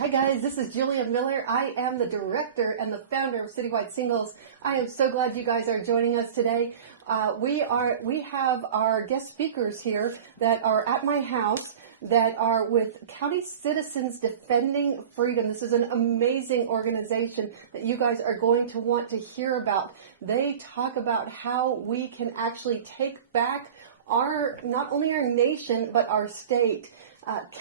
Hi guys, this is Julia Miller. I am the director and the founder of Citywide Singles. I am so glad you guys are joining us today. We have our guest speakers here that are at my house that are with County Citizens Defending Freedom. This is an amazing organization that you guys are going to want to hear about. They talk about how we can actually take back not only our nation, but our state.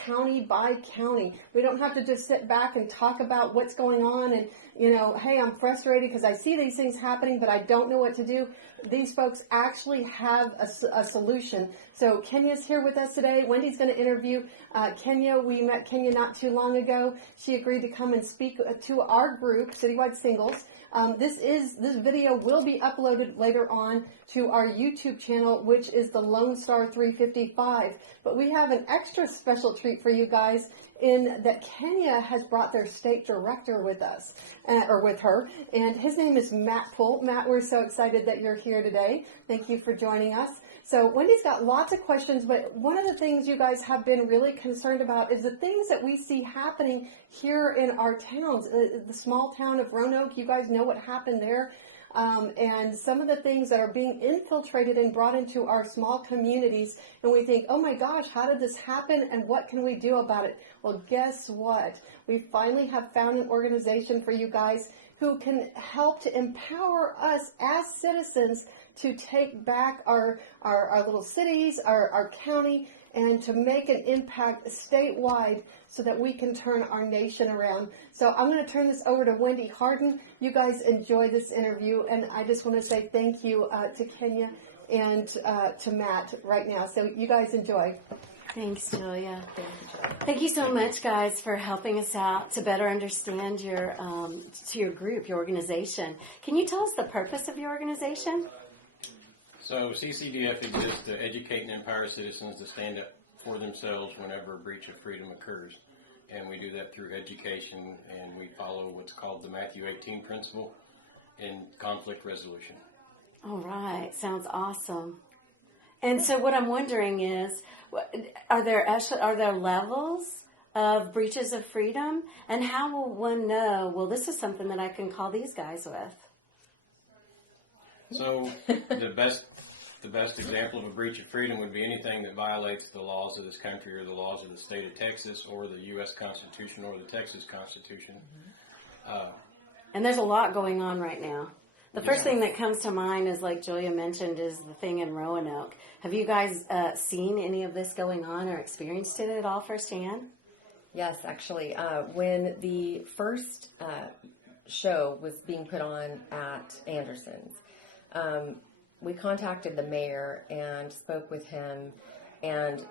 County by county. We don't have to just sit back and talk about what's going on and, hey, I'm frustrated because I see these things happening, but I don't know what to do. These folks actually have a solution. So Kenya's here with us today. Wendy's going to interview Kenya. We met Kenya not too long ago. She agreed to come and speak to our group, Citywide Singles. This video will be uploaded later on to our YouTube channel, which is the Lone Star 355. But we have an extra special treat for you guys in that Kenya has brought their state director with us, or with her, and his name is Matt Poole. Matt, we're so excited that you're here today. Thank you for joining us. So Wendy's got lots of questions, but one of the things you guys have been really concerned about is the things that we see happening here in our towns. The small town of Roanoke, you guys know what happened there. And some of the things that are being infiltrated and brought into our small communities, and we think, oh my gosh, how did this happen and what can we do about it? Well, guess what? We finally have found an organization for you guys who can help to empower us as citizens to take back our little cities, our county, and to make an impact statewide so that we can turn our nation around. So I'm going to turn this over to Wendy Harden. You guys enjoy this interview, and I just want to say thank you to Kenya and to Matt right now. So you guys enjoy. Thanks, Julia. Thank you so much, guys, for helping us out to better understand your group, your organization. Can you tell us the purpose of your organization? So CCDF exists to educate and empower citizens to stand up for themselves whenever a breach of freedom occurs. And we do that through education, and we follow what's called the Matthew 18 principle in conflict resolution. All right. Sounds awesome. And so what I'm wondering is, are there levels of breaches of freedom? And how will one know, well, this is something that I can call these guys with? So the best example of a breach of freedom would be anything that violates the laws of this country or the laws of the state of Texas or the U.S. Constitution or the Texas Constitution. And there's a lot going on right now. The first thing that comes to mind is, like Julia mentioned, is the thing in Roanoke. Have you guys seen any of this going on or experienced it at all firsthand? Yes, actually. When the first show was being put on at Anderson's, we contacted the mayor and spoke with him, and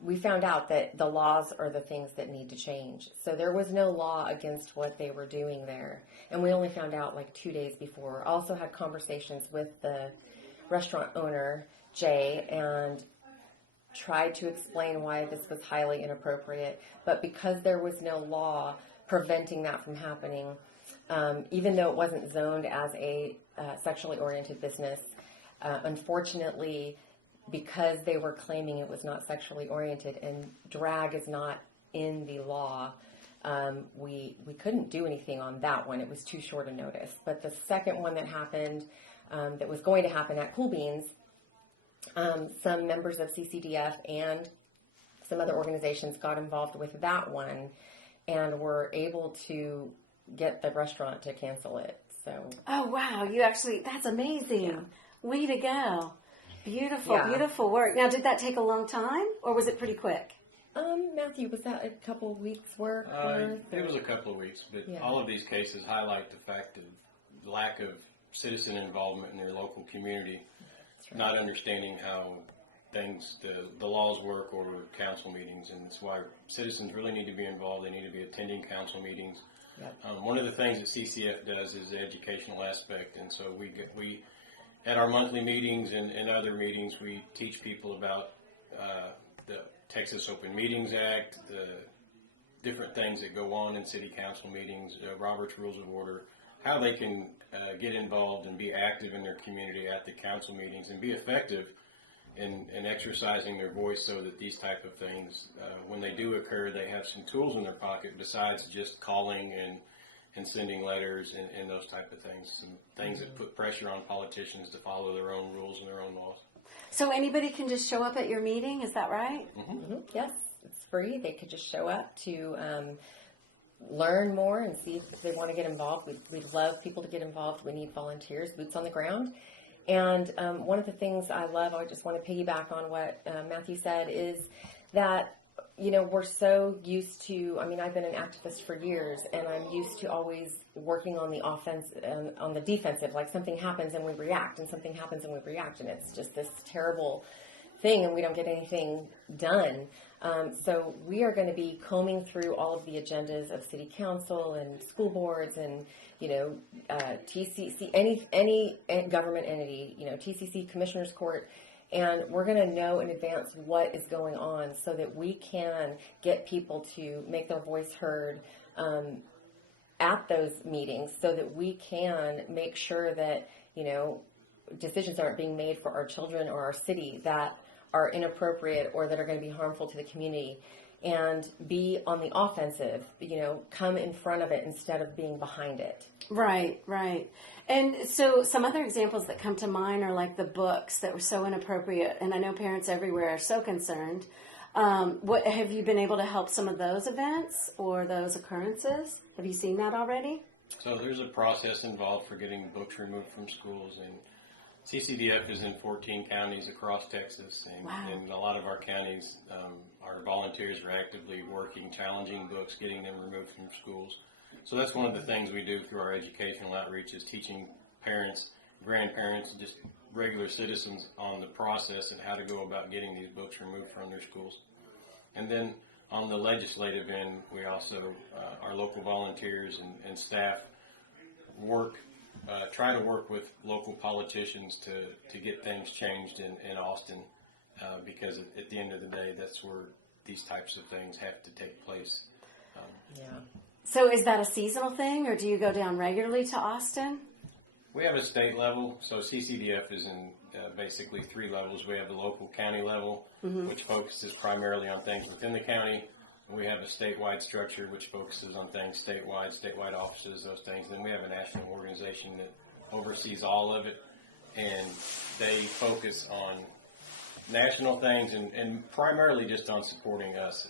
we found out that the laws are the things that need to change. So there was no law against what they were doing there. And we only found out like 2 days before. Also had conversations with the restaurant owner, Jay, and tried to explain why this was highly inappropriate. But because there was no law preventing that from happening, even though it wasn't zoned as a sexually oriented business, unfortunately, because they were claiming it was not sexually oriented and drag is not in the law, we couldn't do anything on that one. It was too short a notice. But the second one that happened, that was going to happen at Cool Beans, some members of CCDF and some other organizations got involved with that one and were able to get the restaurant to cancel it. So. Oh, wow. That's amazing. Yeah. Way to go. Beautiful, beautiful work. Now, did that take a long time, or was it pretty quick? Matthew, was that a couple of weeks' work? It was a couple of weeks, but all of these cases highlight the fact of the lack of citizen involvement in their local community, not understanding how the laws work or council meetings, and that's why citizens really need to be involved. They need to be attending council meetings. Yep. One of the things that CCF does is the educational aspect, and so we at our monthly meetings and other meetings, we teach people about the Texas Open Meetings Act, the different things that go on in city council meetings, Robert's Rules of Order, how they can get involved and be active in their community at the council meetings and be effective and exercising their voice so that these type of things, when they do occur, they have some tools in their pocket besides just calling and sending letters and those type of things. Some things that put pressure on politicians to follow their own rules and their own laws. So anybody can just show up at your meeting, is that right? Mm-hmm. Yes, it's free. They could just show up to learn more and see if they want to get involved. We'd love people to get involved. We need volunteers, boots on the ground. And one of the things I love, I just want to piggyback on what Matthew said, is that, you know, we're so used to, I mean, I've been an activist for years, and I'm used to always working on the offense and on the defensive. Like, something happens and we react, and something happens and we react, and it's just this terrible thing, and we don't get anything done. So we are going to be combing through all of the agendas of city council and school boards and, you know, TCC, any government entity, you know, TCC, Commissioner's Court, and we're going to know in advance what is going on so that we can get people to make their voice heard at those meetings, so that we can make sure that, you know, decisions aren't being made for our children or our city that are inappropriate or that are going to be harmful to the community, and be on the offensive, you know, come in front of it instead of being behind it. Right, right. And so some other examples that come to mind are like the books that were so inappropriate, and I know parents everywhere are so concerned. What have you been able to help some of those events or those occurrences? Have you seen that already? So there's a process involved for getting books removed from schools, and CCDF is in 14 counties across Texas, and, wow. and a lot of our counties, our volunteers are actively working, challenging books, getting them removed from schools. So that's one of the things we do through our educational outreach, is teaching parents, grandparents, just regular citizens on the process and how to go about getting these books removed from their schools. And then on the legislative end, we also, our local volunteers and staff try to work with local politicians to get things changed in Austin, because at the end of the day, that's where these types of things have to take place. Yeah. So is that a seasonal thing, or do you go down regularly to Austin? We have a state level, so CCDF is in basically 3 levels. We have the local county level, which focuses primarily on things within the county. We have a statewide structure which focuses on things statewide offices, those things. Then we have a national organization that oversees all of it, and they focus on national things and primarily just on supporting us,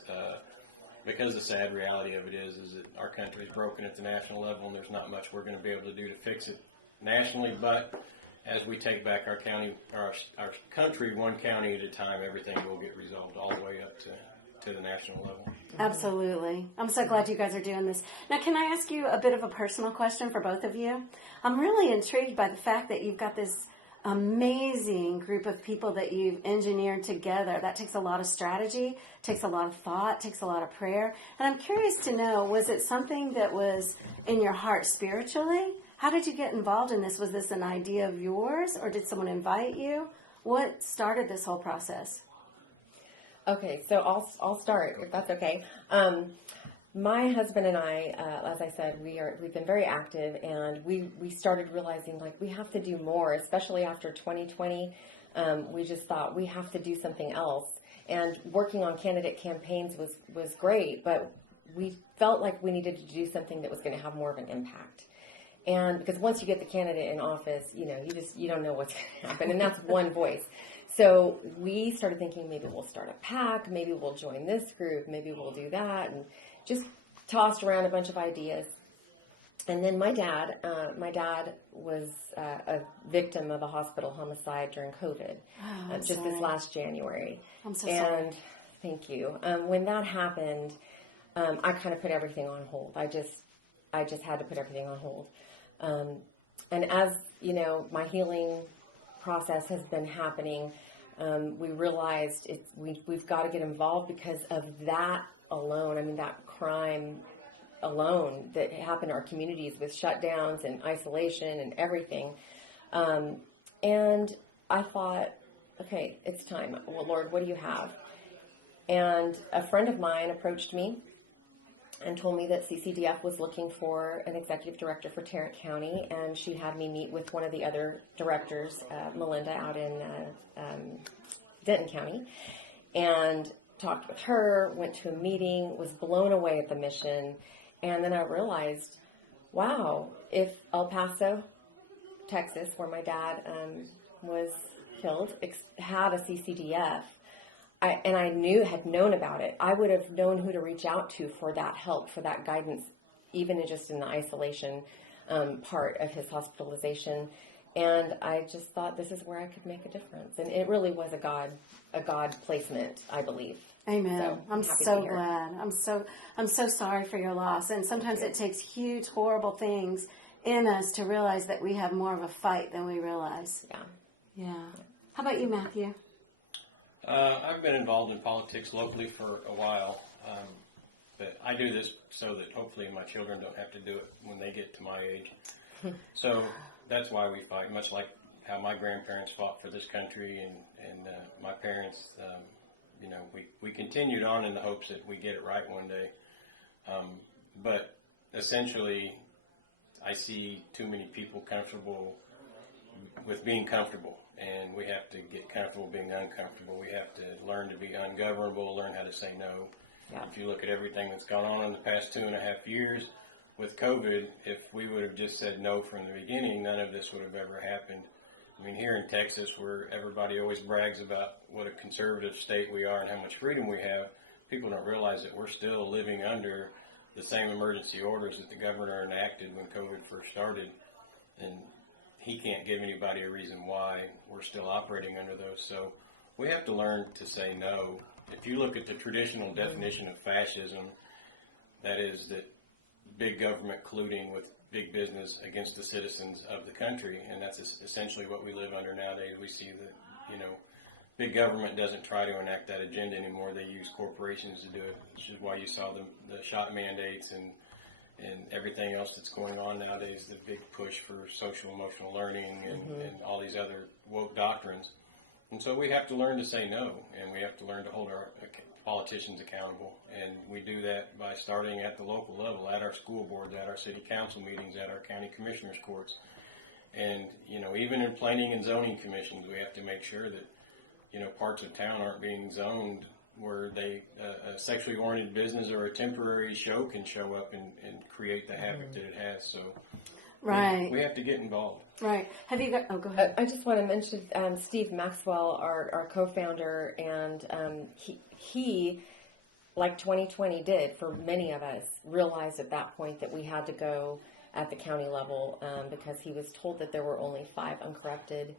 because the sad reality of it is that our country is broken at the national level, and there's not much we're going to be able to do to fix it nationally. But as we take back our county, our country one county at a time, everything will get resolved all the way up to the national level. Absolutely. I'm so glad you guys are doing this. Now, can I ask you a bit of a personal question for both of you? I'm really intrigued by the fact that you've got this amazing group of people that you've engineered together. That takes a lot of strategy, takes a lot of thought, takes a lot of prayer. And I'm curious to know, was it something that was in your heart spiritually? How did you get involved in this? Was this an idea of yours, or did someone invite you? What started this whole process? Okay, so I'll start, if that's okay. My husband and I, as I said, we've been very active, and we started realizing, like, we have to do more, especially after 2020. We just thought we have to do something else. And working on candidate campaigns was great, but we felt like we needed to do something that was going to have more of an impact. And because once you get the candidate in office, you know, you don't know what's going to happen, and that's one voice. So we started thinking, maybe we'll start a PAC, maybe we'll join this group, maybe we'll do that, and just tossed around a bunch of ideas. And then my dad was a victim of a hospital homicide during COVID, just this last January. I'm so sorry. And thank you. When that happened, I kind of put everything on hold. I just had to put everything on hold. And as you know, my healing process has been happening. We realized we've got to get involved because of that alone. I mean, that crime alone that happened in our communities with shutdowns and isolation and everything. And I thought, okay, it's time. Well, Lord, what do you have? And a friend of mine approached me and told me that CCDF was looking for an executive director for Tarrant County, and she had me meet with one of the other directors, Melinda, out in Denton County, and talked with her, went to a meeting, was blown away at the mission, and then I realized, wow, if El Paso, Texas, where my dad was killed, had a CCDF, and I had known about it, I would have known who to reach out to for that help, for that guidance, even just in the isolation part of his hospitalization. And I just thought this is where I could make a difference. And it really was a God placement, I believe. Amen. So, I'm happy to so be here. glad. I'm so sorry for your loss. And sometimes it takes huge, horrible things in us to realize that we have more of a fight than we realize. Yeah. Yeah. How about you, Matthew? I've been involved in politics locally for a while, but I do this so that hopefully my children don't have to do it when they get to my age. So that's why we fight, much like how my grandparents fought for this country and my parents. We continued on in the hopes that we get it right one day. But essentially, I see too many people comfortable with being comfortable, and we have to get comfortable being uncomfortable. We have to learn to be ungovernable, learn how to say no. Yeah. If you look at everything that's gone on in the past 2.5 years with COVID, if we would have just said no from the beginning, none of this would have ever happened. I mean, here in Texas, where everybody always brags about what a conservative state we are and how much freedom we have, people don't realize that we're still living under the same emergency orders that the governor enacted when COVID first started. And he can't give anybody a reason why we're still operating under those. So we have to learn to say no. If you look at the traditional definition of fascism, that is that big government colluding with big business against the citizens of the country, and that's essentially what we live under nowadays. We see that, big government doesn't try to enact that agenda anymore. They use corporations to do it, which is why you saw the shot mandates and everything else that's going on nowadays, the big push for social emotional learning and all these other woke doctrines. And so we have to learn to say no, and we have to learn to hold our politicians accountable. And we do that by starting at the local level, at our school boards, at our city council meetings, at our county commissioners' courts. And, even in planning and zoning commissions, we have to make sure that, parts of town aren't being zoned where a sexually oriented business or a temporary show can show up and create the havoc that it has. So right. we have to get involved. Right. Have you got, go ahead. I just want to mention Steve Maxwell, our co-founder, and he, like 2020 did for many of us, realized at that point that we had to go at the county level because he was told that there were only 5 uncorrupted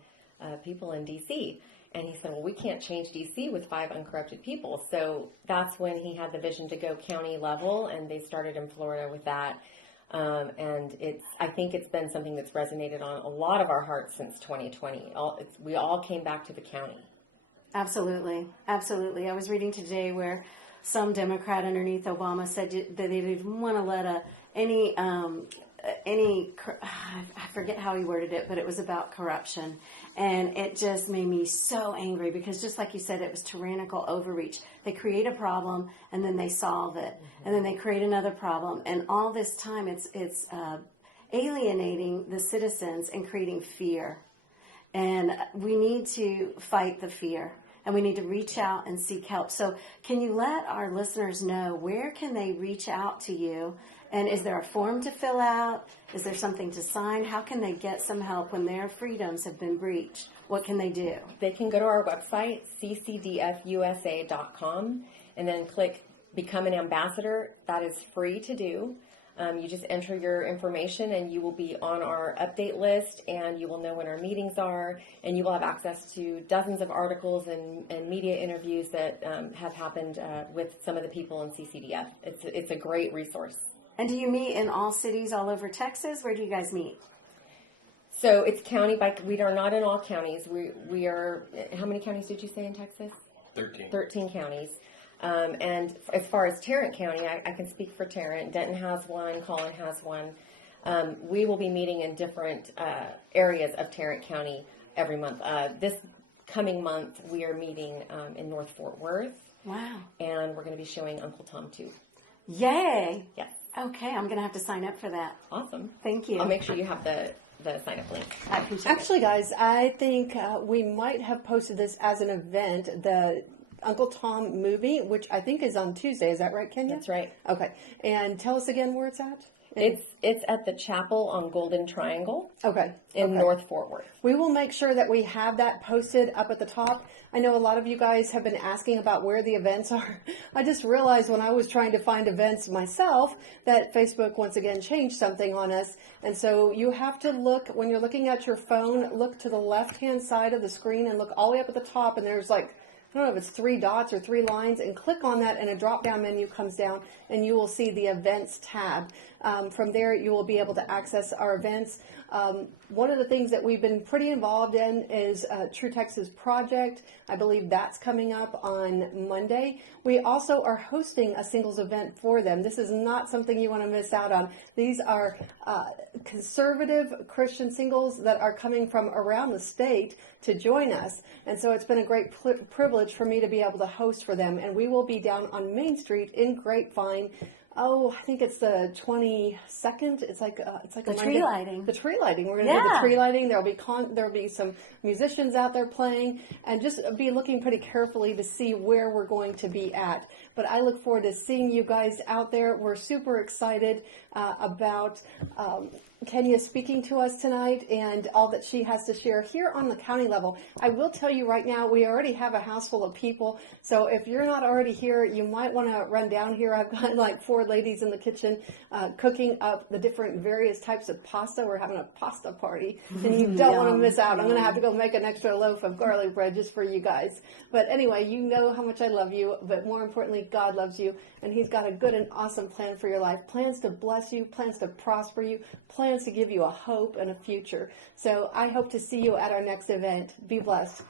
people in D.C., and he said, well, we can't change D.C. with 5 uncorrupted people. So that's when he had the vision to go county level, and they started in Florida with that. And I think it's been something that's resonated on a lot of our hearts since 2020. We all came back to the county. Absolutely. Absolutely. I was reading today where some Democrat underneath Obama said that they didn't want to let any I forget how he worded it, but it was about corruption. And it just made me so angry because just like you said, it was tyrannical overreach. They create a problem and then they solve it. And then they create another problem. And all this time it's alienating the citizens and creating fear. And we need to fight the fear. And we need to reach out and seek help. So can you let our listeners know where can they reach out to you? And is there a form to fill out? Is there something to sign? How can they get some help when their freedoms have been breached? What can they do? They can go to our website, ccdfusa.com, and then click Become an Ambassador. That is free to do. You just enter your information and you will be on our update list, and you will know when our meetings are, and you will have access to dozens of articles and media interviews that have happened with some of the people in CCDF. It's a great resource. And do you meet in all cities all over Texas? Where do you guys meet? So it's county by, we are not in all counties. We are, how many counties did you say in Texas? 13. 13 counties. And as far as Tarrant County, I can speak for Tarrant. Denton has one, Collin has one. We will be meeting in different areas of Tarrant County every month. This coming month, we are meeting in North Fort Worth. Wow. And we're going to be showing Uncle Tom too. Yay. Yes. Okay, I'm going to have to sign up for that. Awesome. Thank you. I'll make sure you have the the sign up link. I appreciate it. Actually, guys, I think we might have posted this as an event, the Uncle Tom movie, which I think is on Tuesday. Is that right, Kenya? That's right. Okay. And tell us again where it's at. It's at the chapel on Golden Triangle. Okay. In North Fort Worth. We will make sure that we have that posted up at the top. I know a lot of you guys have been asking about where the events are. I just realized when I was trying to find events myself that Facebook once again changed something on us. And so you have to look, when you're looking at your phone, look to the left-hand side of the screen and look all the way up at the top, and there's like, I don't know if it's 3 dots or 3 lines, and click on that and a drop-down menu comes down and you will see the events tab. From there you will be able to access our events. One of the things that we've been pretty involved in is True Texas Project. I believe that's coming up on Monday. We also are hosting a singles event for them. This is not something you want to miss out on. These are conservative Christian singles that are coming from around the state to join us. And so it's been a great privilege for me to be able to host for them. And we will be down on Main Street in Grapevine. Oh, I think it's the 22nd. It's like the tree lighting. The tree lighting. We're going to do the tree lighting. There'll be some musicians out there playing, and just be looking pretty carefully to see where we're going to be at. But I look forward to seeing you guys out there. We're super excited about Kenya speaking to us tonight and all that she has to share here on the county level. I will tell you right now, we already have a house full of people. So if you're not already here, you might want to run down here. I've got like 4 ladies in the kitchen cooking up the different various types of pasta. We're having a pasta party, and you don't want to miss out. I'm going to have to go make an extra loaf of garlic bread just for you guys. But anyway, you know how much I love you, but more importantly, God loves you, and He's got a good and awesome plan for your life. Plans to bless you, plans to prosper you, plans to give you a hope and a future. So I hope to see you at our next event. Be blessed.